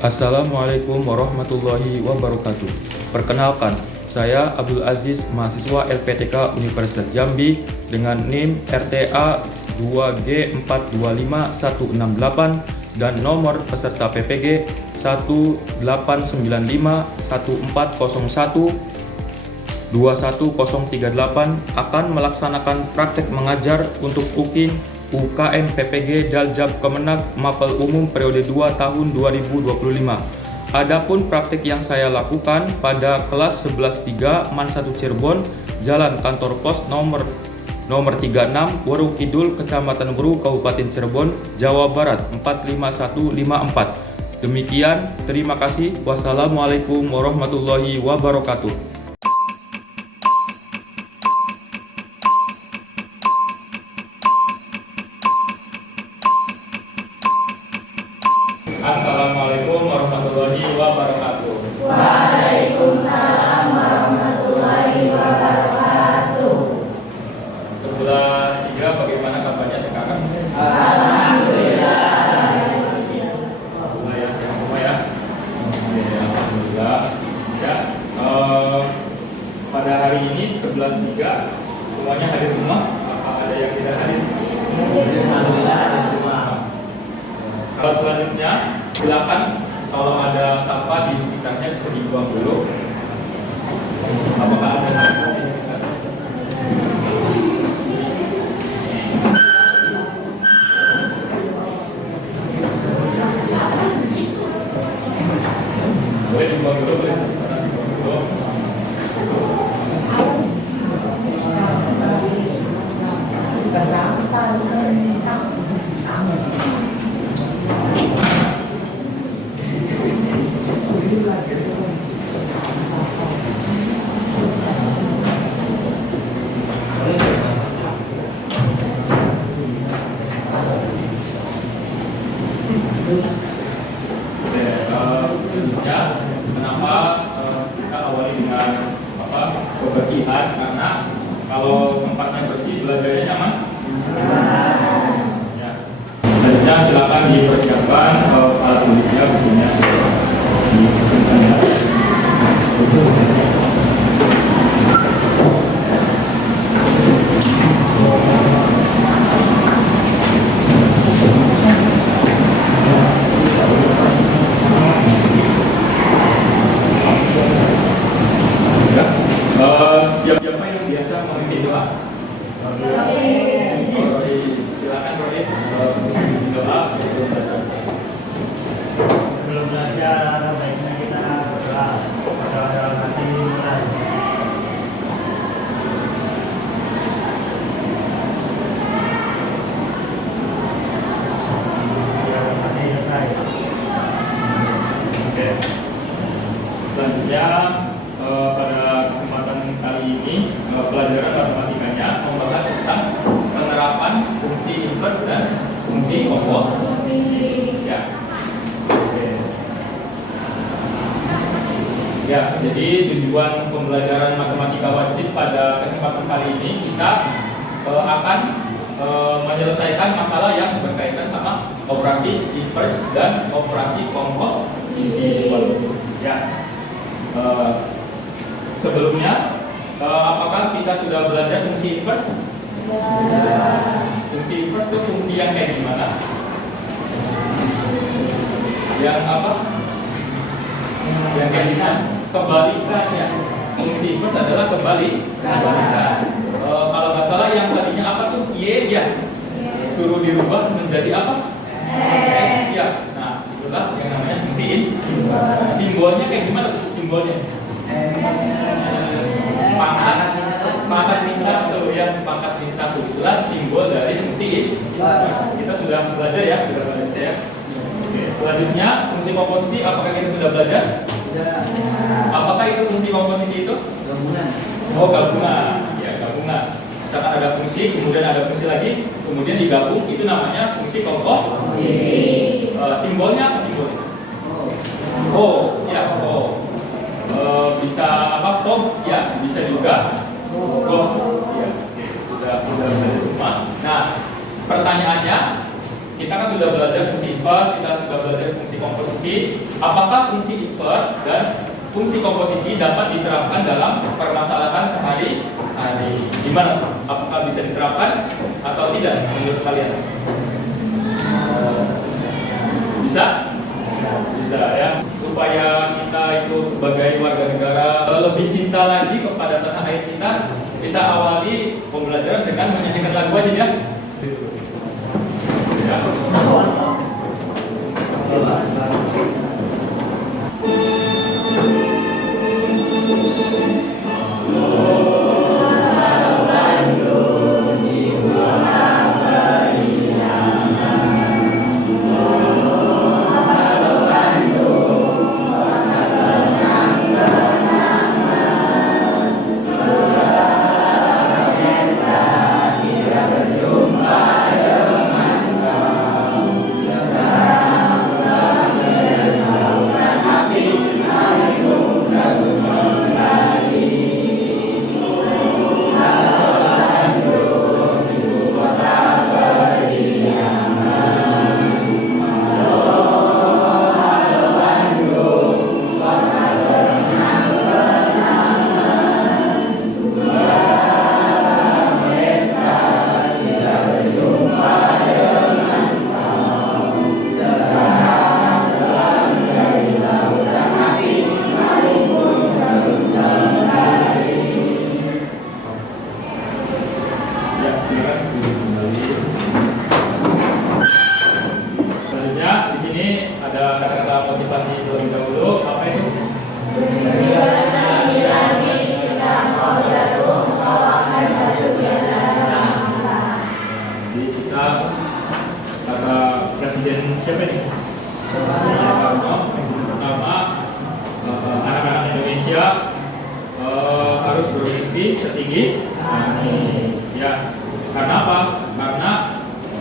Assalamualaikum warahmatullahi wabarakatuh. Perkenalkan, saya Abdul Aziz, mahasiswa LPTK Universitas Jambi dengan NIM RTA 2G425168 dan nomor peserta PPG 1895101 21038 akan melaksanakan praktek mengajar untuk UKIN UKM PPG Daljab Kemenag Mapel Umum periode 2 tahun 2025. Adapun praktik yang saya lakukan pada kelas 11-3 MAN 1 Cirebon, Jalan Kantor Pos nomor 36 Weru Kidul, Kecamatan Weru, Kabupaten Cirebon, Jawa Barat 45154. Demikian, terima kasih. Wassalamualaikum warahmatullahi wabarakatuh. Assalamualaikum warahmatullahi wabarakatuh. Waalaikumsalam warahmatullahi wabarakatuh. 11-3 bagaimana kabarnya sekarang? Alhamdulillah. Alhamdulillah ya, sehat semua ya. Oke, alhamdulillah. Ya, pada hari ini 11-3 semuanya hadir semua? Apa ada yang tidak hadir? Alhamdulillah hadir semua. Kalau selanjutnya silakan kalau ada sampah di sekitarnya bisa dibuang dulu. Apakah ada sampah di sekitar? Boleh dibuang dulu, boleh. Dibuang dulu. Selanjutnya, kenapa kita awali dengan kebersihan? Karena kalau tempatnya bersih, belajarnya nyaman. Ya. Selanjutnya silakan dipersiapkan alat tudiknya bukunya. Siapa yang biasa memimpin doa? Silakan Rois doa Sebelum belajar, baiknya kita berdoa pada dalam hati mulai. Dalam hati selesai. Oke. Selanjutnya pada kesempatan kali ini pelajaran matematikanya membahas tentang penerapan fungsi inverse dan fungsi komposisi. Ya. Oke. Ya, jadi tujuan pembelajaran matematika wajib pada kesempatan kali ini kita akan menyelesaikan masalah yang berkaitan sama operasi inverse dan operasi komposisi. Ya. Sebelumnya, apakah kita sudah belajar fungsi inverse? Fungsi inverse itu fungsi yang kayak gimana? Yang apa? Yang kayak gimana? Kebalikannya. Fungsi inverse adalah kebalikan. Kalau nggak salah yang tadinya apa tuh? Y ya. Suruh dirubah menjadi apa? X ya. Nah, itulah yang namanya fungsi inverse. Simbolnya kayak gimana tuh simbolnya? Pangkat min 1 ya, pangkat min 1 itulah simbol dari fungsi inverse. Kita sudah belajar ya, ya. Oke, selanjutnya fungsi komposisi, apakah kita sudah belajar? Apakah itu fungsi komposisi itu? Gabungan. Oh, gabungan. Ya, gabungan. Misalkan ada fungsi, kemudian ada fungsi lagi, kemudian digabung, itu namanya fungsi komposisi. Simbolnya apa simbolnya? Oh, ya, oh. Bisa apa? Oh, ya, bisa juga. Oh, ya, oke, sudah belajar semua. Nah, pertanyaannya, kita kan sudah belajar fungsi inverse, kita sudah belajar fungsi komposisi. Apakah fungsi inverse dan fungsi komposisi dapat diterapkan dalam permasalahan sehari-hari? Gimana? Apakah bisa diterapkan atau tidak menurut kalian? Bisa? Bisa ya. Supaya kita itu sebagai warga negara lebih cinta lagi kepada tanah air kita awali pembelajaran dengan menyanyikan lagu aja ya. Ya. Selanjutnya di sini ada kata-kata motivasi terlebih dahulu. Apa itu? Jadi kita kata presiden siapa nih? Soekarno. Presiden pertama, anak-anak Indonesia harus bermimpi setinggi ya. Karena apa? Karena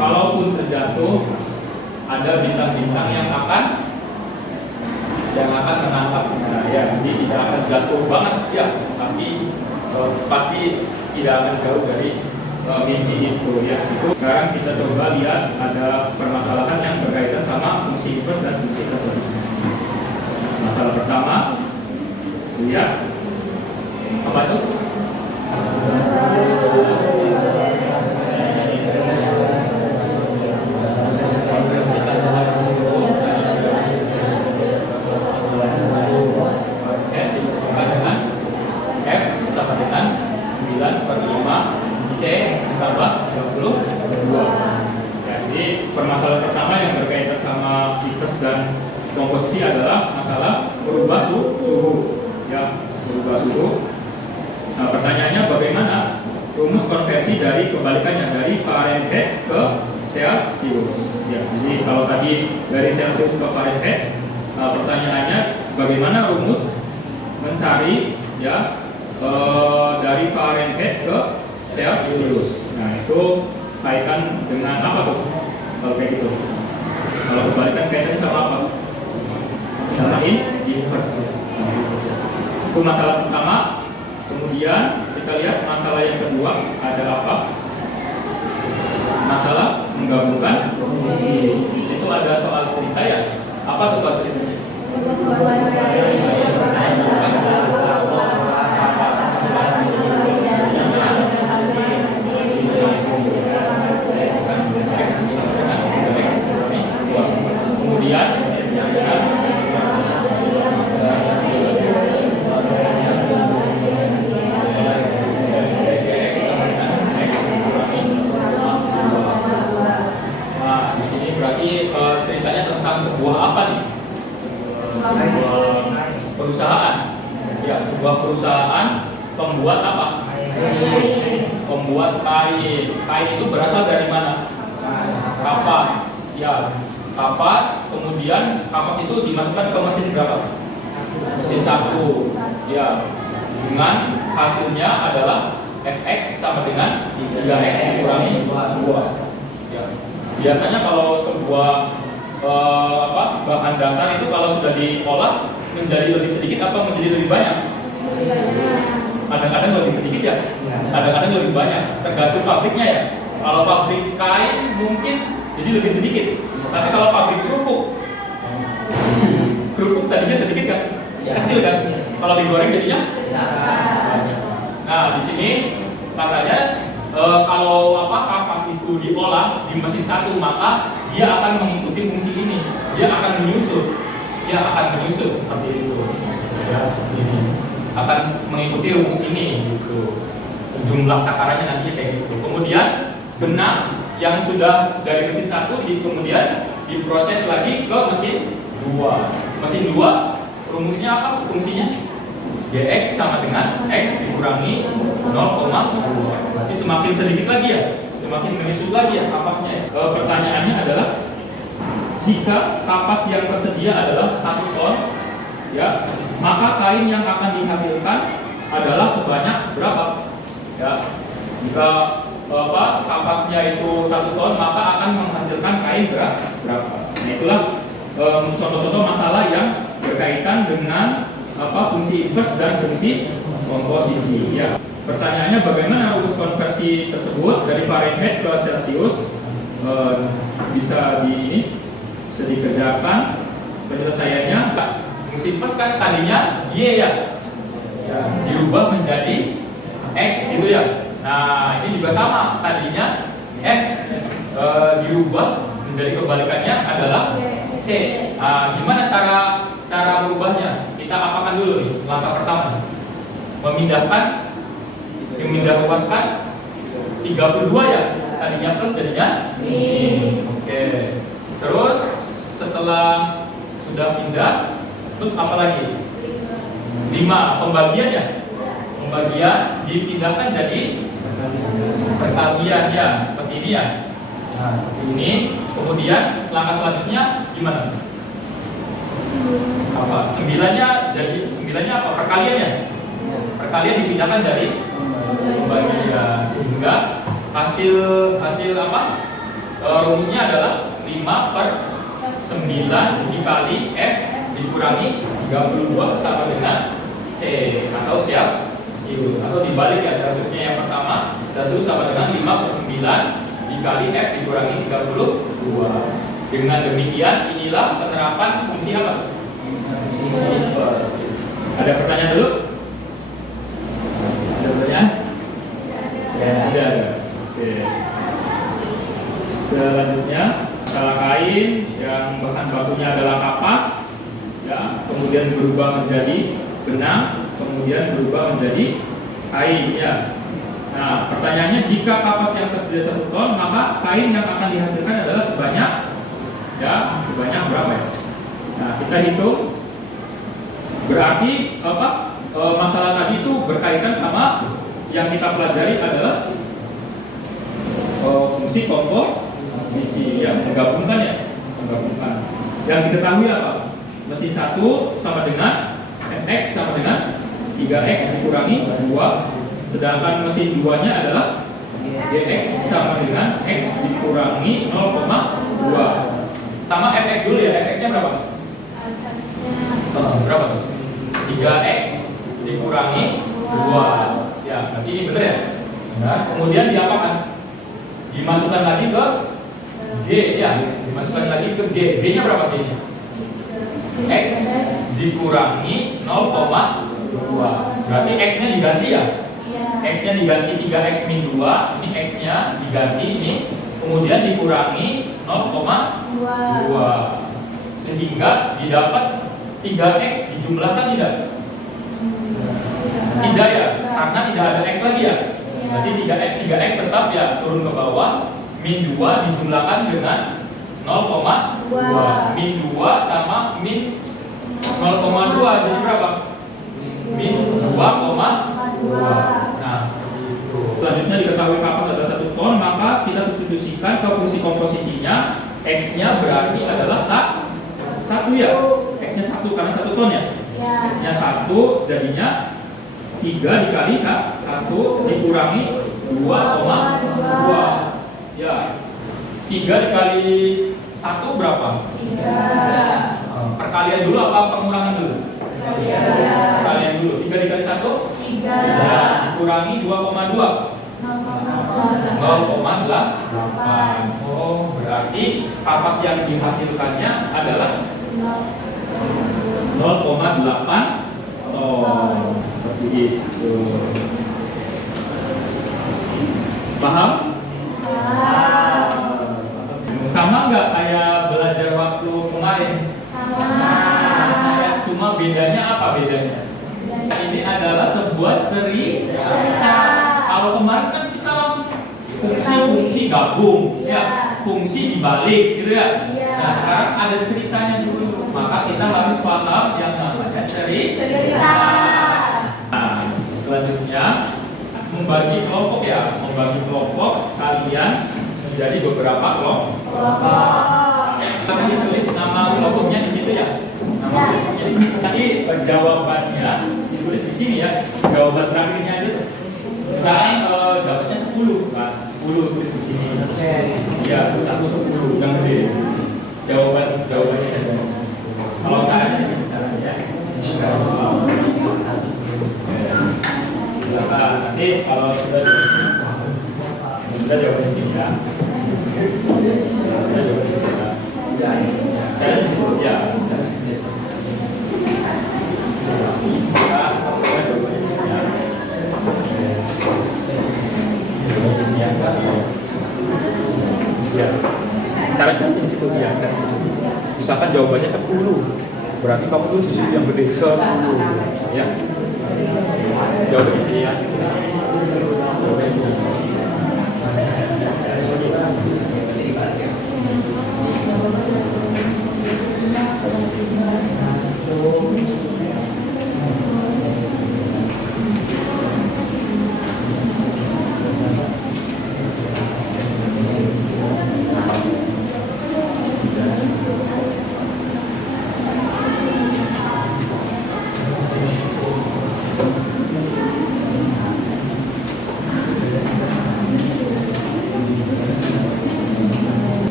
kalaupun terjatuh ada bintang-bintang yang akan menangkap. Nah, ya, jadi tidak akan jatuh banget ya, tapi pasti tidak akan jauh dari mimpi itu ya. Sekarang kita coba lihat ada permasalahan yang berkaitan sama fungsi inverse dan fungsi komposisi. Masalah pertama, lihat apa itu? Permasalahan pertama yang berkaitan sama inverse dan komposisi adalah masalah berubah suhu ya, berubah suhu. Nah, pertanyaannya bagaimana rumus konversi dari kebalikannya dari Fahrenheit ke Celsius ya. Jadi kalau tadi dari Celsius ke Fahrenheit, pertanyaannya bagaimana rumus mencari ya dari Fahrenheit ke Celsius. Nah, itu kaitan dengan apa tuh? Kalau kayak gitu, kalau kebalikan kaitannya sama apa? Sama inverse. Itu masalah pertama. Kemudian kita lihat masalah yang kedua ada apa? Masalah menggabungkan posisi. Di situ ada soal cerita ya. Apa tuh soal ceritanya? Kemudian di sini berarti ceritanya tentang sebuah apa nih? Perusahaan. Ya, sebuah perusahaan pembuat apa? Pembuat kain. Kain itu berasal dari mana? Kapas. Ya, kapas. Kemudian kapas itu dimasukkan ke mesin berapa? Mesin 1. Ya, dengan hasilnya adalah Fx sama dengan 3x dikurangi 2. Ya. Biasanya kalau sebuah bahan dasar itu kalau sudah diolah menjadi lebih sedikit apa menjadi lebih banyak? Kadang-kadang lebih sedikit ya, kadang-kadang lebih banyak, tergantung pabriknya ya. Kalau pabrik kain mungkin jadi lebih sedikit, tapi kalau pabrik kerupuk Kecil kan? Kalau digoreng jadinya banyak. Nah, di sini katanya kalau kapas itu diolah di mesin satu, maka dia akan mengikuti fungsi ini. Dia akan menyusut. Seperti itu. Ya, ini akan mengikuti rumus ini gitu. Jumlah takarannya nanti kayak gitu. Kemudian benang yang sudah dari mesin satu kemudian diproses lagi ke mesin 2. Mesin 2 rumusnya apa? Fungsinya Gx sama dengan X dikurangi 0,2. Berarti semakin sedikit lagi ya, semakin menyusut lagi ya kapasnya ya. Pertanyaannya adalah jika kapas yang tersedia adalah 1 ton ya, maka kain yang akan dihasilkan adalah sebanyak berapa? Ya, jika kapasnya itu 1 ton, maka akan menghasilkan kain berapa? Nah, itulah contoh-contoh masalah yang berkaitan dengan fungsi inverse dan fungsi komposisi. Ya, pertanyaannya bagaimana rumus konversi tersebut dari Fahrenheit ke Celsius? Bisa dikerjakan penyelesaiannya. Fungsi inverse kan tadinya Y ya, dirubah menjadi X gitu ya. Nah, ini juga sama, tadinya F dirubah menjadi kebalikannya adalah C. Gimana cara merubahnya? Kita apakan dulu nih, langkah pertama. Memindah ruaskan 32 ya, tadinya plus jadinya Oke. Terus setelah sudah pindah, terus apa lagi? 5, pembagian dipindahkan jadi perkalian ya, seperti ini ya. Nah, seperti ini. Kemudian langkah selanjutnya gimana? 9-nya apa? Perkaliannya. Perkalian dipindahkan jadi pembagian, sehingga hasil apa? Rumusnya adalah 5/9 dikali F dikurangi 32 sama dengan C atau Celsius, atau dibalik ya, Celsiusnya yang pertama, Celsius sama dengan 5/9 dikali F dikurangi 32. Dengan demikian inilah penerapan fungsi apa? Fungsi inverse. Ada pertanyaan dulu? Ada pertanyaan? Ya, ada. Oke. Selanjutnya, skala kain yang bahan bakunya adalah kapas, ya, kemudian berubah menjadi benang, kemudian berubah menjadi kain, ya. Nah, pertanyaannya, jika kapas yang tersedia 1 ton, maka kain yang akan dihasilkan adalah sebanyak berapa ya? Nah, kita hitung. Berarti masalah tadi itu berkaitan sama yang kita pelajari adalah fungsi komposisi, ya, menggabungkan. Yang diketahui apa? Mesin 1 sama dengan Fx sama dengan 3x dikurangi 2, sedangkan mesin 2-nya adalah Gx sama dengan x dikurangi 0,2. Pertama Fx dulu ya, Fx-nya berapa? Berapa tuh? 3x dikurangi 2. Ya, berarti ini benar ya? Nah, kemudian diapakan? Dimasukkan lagi ke G ya, dimasukkan lagi ke G. G-nya berapa G-nya? X dikurangi 0,2. Berarti X-nya diganti ya? X-nya diganti 3x min 2, ini X-nya diganti ini, kemudian dikurangi 0,2, sehingga didapat 3x dijumlahkan tidak? Tidak ya, karena tidak ada X lagi ya. Berarti 3x tetap ya turun ke bawah, min 2 dijumlahkan dengan 0,2. Min 2 sama min 0,2 jadi berapa? Min 2,2. Nah, selanjutnya diketahui kapas ada 1 ton, maka kita substitusikan ke fungsi komposisinya. X-nya berarti adalah 1 ya. X-nya 1 karena 1 ton ya. X-nya 1 jadinya 3 dikali 1 dikurangi 2,2. Ya. 3 dikali 1 berapa? 3. Perkalian dulu apa pengurangan dulu? Perkalian dulu. 3 dikali 1? 3. Dikurangi 2,2. 0,8. Oh, berarti kapas yang dihasilkannya adalah 0,8 ton. Seperti itu. Paham? Sama nggak kayak belajar waktu kemarin? Cuma bedanya apa bedanya? Ini adalah sebuah cerita. Kalau kemarin kan kita langsung fungsi gabung, ya, fungsi dibalik, gitu ya. Nah sekarang ada ceritanya dulu, maka kita harus paham yang namanya cerita. Nah selanjutnya membagi kelompok ya, membagi kelompok kalian menjadi beberapa kelompok. Karena ditulis nama kelompoknya di situ ya. Nama kelompoknya. Tadi jawabannya ditulis di sini ya. Jawaban terakhirnya itu. Misalkan jawabannya 10 kan, 10 tulis di sini. Iya, 1 10 yang gede. Jawabannya saja. Kalau caranya di sini caranya. Nanti kalau sudah jawabannya sini ya. Sudah jawabannya sini ya. Cara disebut ya. Cara itu disebut ya. Misalkan jawabannya 10, berarti kamu tuh sisi yang gede 10 ya. Jawabannya sini ya. Jawabannya sini.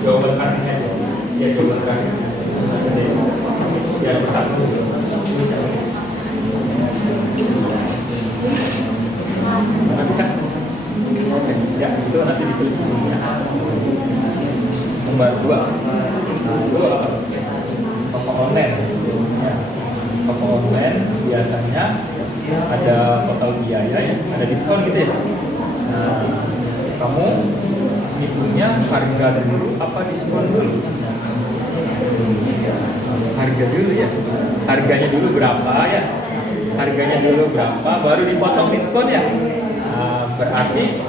Jawaban terakhirnya ya, jawaban terakhir ya, satu bisa nggak bisa ya, itu nanti ditulis di sini ya. Nomor 2 toko online ya. Toko online biasanya ada total biaya ya, ada diskon gitu ya. Nah kamu hitungnya harga dulu apa diskon dulu? Harga dulu ya. Harganya dulu berapa ya? Harganya dulu berapa baru dipotong diskon ya? Nah, berarti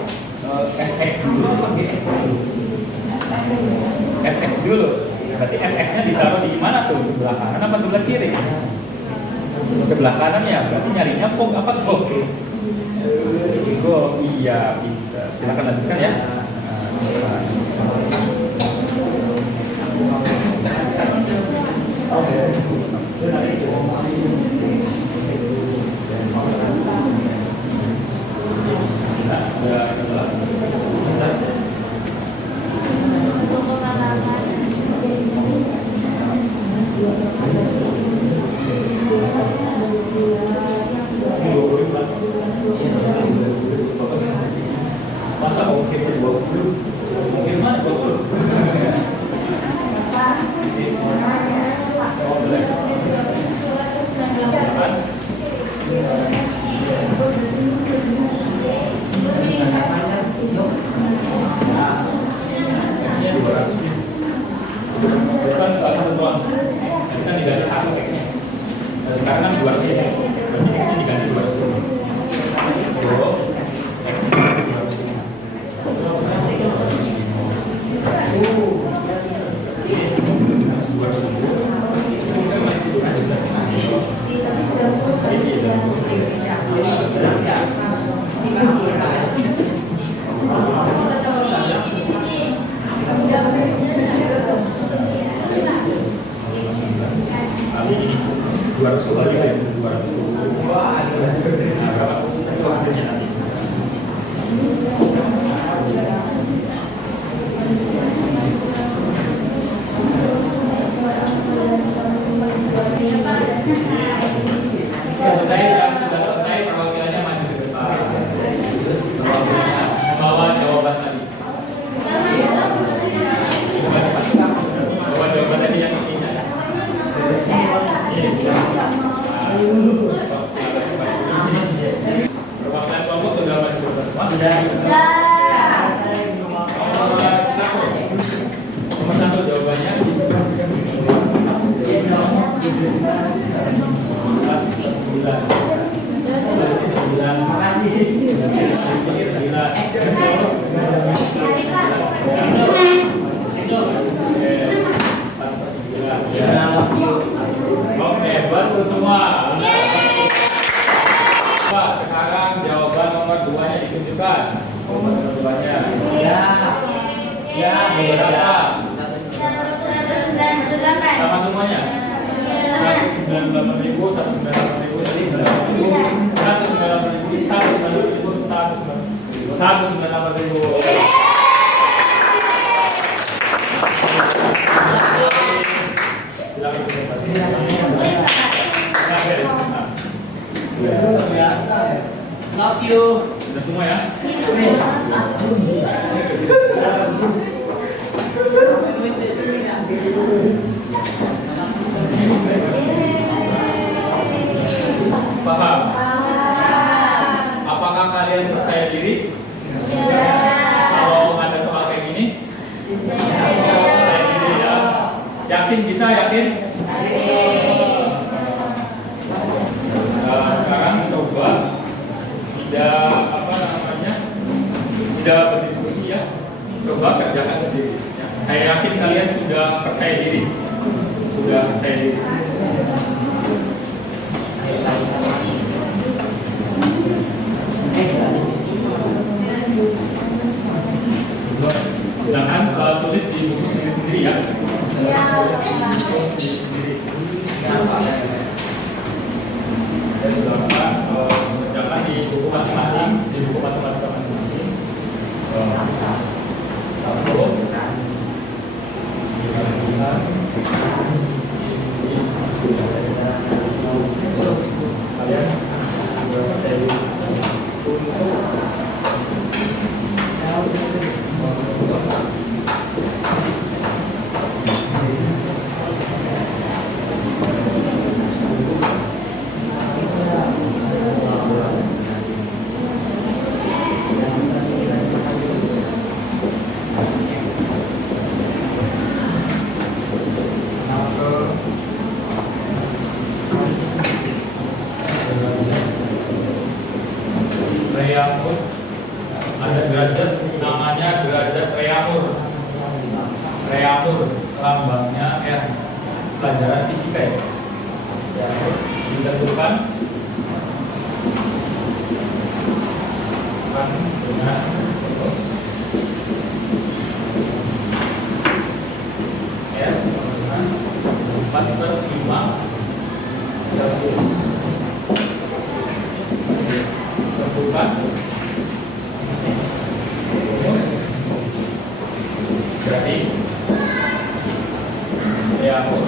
FX dulu pakai FX dulu. Berarti FX-nya ditaruh di mana tuh? Sebelah kanan apa sebelah kiri? Sebelah kanan ya. Berarti nyarinya Go apa Go? Go. Iya, bisa. Silakan lanjutkan ya. Masa mau kirim 20? Mungkin mana 20? Bukan satu doang. Nanti kan diganti satu X-nya. Nah, sekarang kan 200 ya. Berarti X-nya diganti 200 dulu. Ini 200 lagi ya, 200. Oke, betul semua. Pak, sekarang jawaban nomor 2-nya ditunjukkan. Nomor 2-nya. Berapa? Sama semuanya. 198.000, 198.000, 198.000. Love you. Sudah semua ya? Paham? Apakah kalian percaya diri? Kalau ada soal kayak gini? Percaya diri ya? Yakin bisa? Yakin? Nah, sekarang coba tidak berdiskusi ya, coba kerjakan sendiri ya. Saya yakin kalian sudah percaya diri. Silahkan tulis di buku sendiri-sendiri ya. Dan silahkan kerjakan di buku masing-masing, di buku matematika masing-masing. Kalian percaya diri. Reamur, ada derajat namanya derajat reamur. Reamur lambangnya pelajaran fisika ya. Ditentukan dengan dengan 4/5 Celsius. Tentukan rumus dari reamur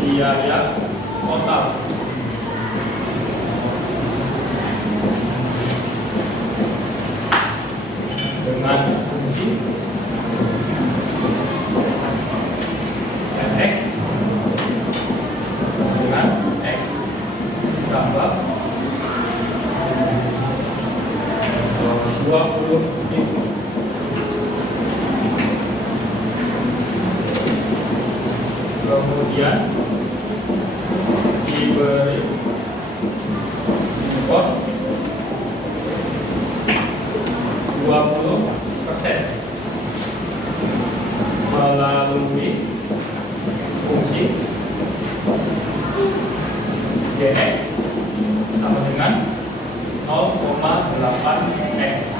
biaya total dengan fungsi fx dengan x tambah 20.000. Kemudian diberi skor 20% melalui fungsi dx sama dengan 0,8x.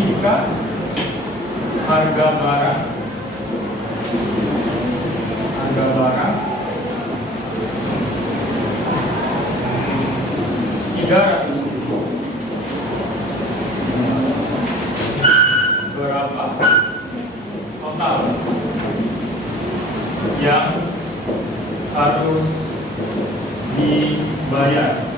Jika harga barang 300.000, berapa total yang dibayar.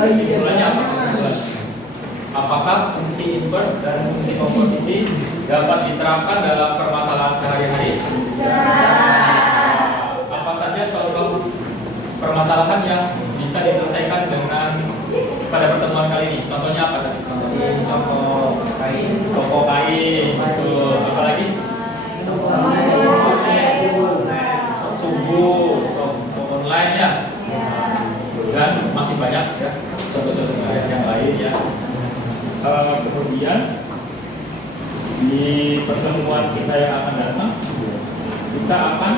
Kesimpulannya apa? Apakah fungsi inverse dan fungsi komposisi dapat diterapkan dalam permasalahan sehari-hari? Apa saja kalau permasalahan yang bisa diselesaikan dengan pada pertemuan kali ini? Contohnya apa tadi? Toko kain. Betul. Apa lagi? Subuh, toko online ya. Dan masih banyak ya contoh-contoh yang lain ya. Kemudian di pertemuan kita yang akan datang kita akan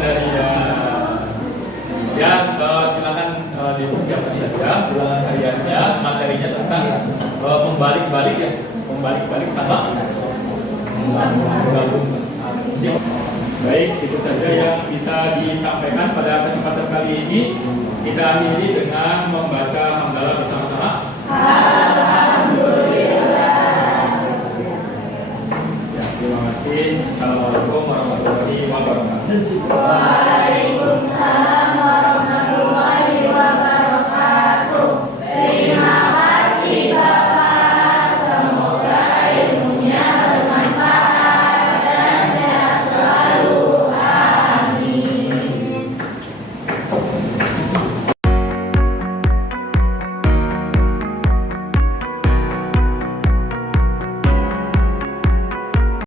dari silakan dipersiapkan saja ulangan hariannya, materinya tentang membalik-balik ya, membalik-balik sama menggabung. Baik, itu saja yang bisa disampaikan pada kesempatan kali ini. Kita akhiri dengan membaca hamdalah bersama-sama. Ya, terima kasih. Assalamualaikum warahmatullahi wabarakatuh.